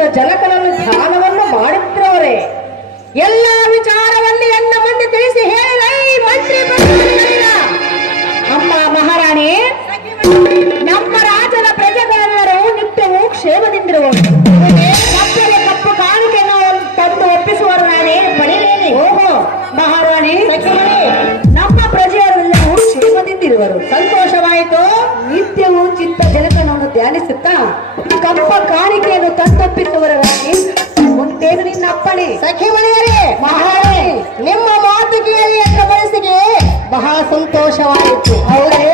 ಚಿತ್ತ ಜನಕನನ್ನು ಧ್ಯಾನವನ್ನು ಮಾಡುತ್ತಿರುವವರೇ ಎಲ್ಲ ವಿಚಾರವನ್ನು ಎನ್ನ ಮುಂದೆ ತಿಳಿಸಿ ಹೇಳಿ ಮಂತ್ರಿ ಅಮ್ಮ ಮಹಾರಾಣಿ, ನಮ್ಮ ರಾಜನ ಪ್ರಜೆಗಳೆಲ್ಲರೂ ನಿತ್ಯವೂ ಕ್ಷೇಮದಿಂದಿರುವರು. ಕಪ್ಪಲೆ ಕಪ್ಪು ಕಾಣಿಕೆಯನ್ನು ತಂದು ಒಪ್ಪಿಸುವರು ನಾನೇನು ಪಡೆಯಲೇನೆ. ಓಹೋ ಮಹಾರಾಣಿ, ನಮ್ಮ ಪ್ರಜೆಯರೆಲ್ಲರೂ ಕ್ಷೇಮದಿಂದಿರುವರು, ಸಂತೋಷವಾಯಿತು. ನಿತ್ಯವೂ ಚಿತ್ತ ಜನಕನನ್ನು ಧ್ಯಾನಿಸುತ್ತಾ ಕಪ್ಪ ಕಾಣಿಕೆಯನ್ನು ತಂದೊಪ್ಪಿಸುವವರಾಗಿ ಮುಂದೇನು ನಿನ್ನ ಅಪ್ಪಣೆ. ಸಖಿ ಮನೆಯರೇ ಮಹಾರಾಣಿ, ನಿಮ್ಮ ಮಾತು ಕೇಳಿ ಎನ್ನ ಮನಸ್ಸಿಗೆ ಬಹಳ ಸಂತೋಷವಾಯಿತು. ಅವರೇ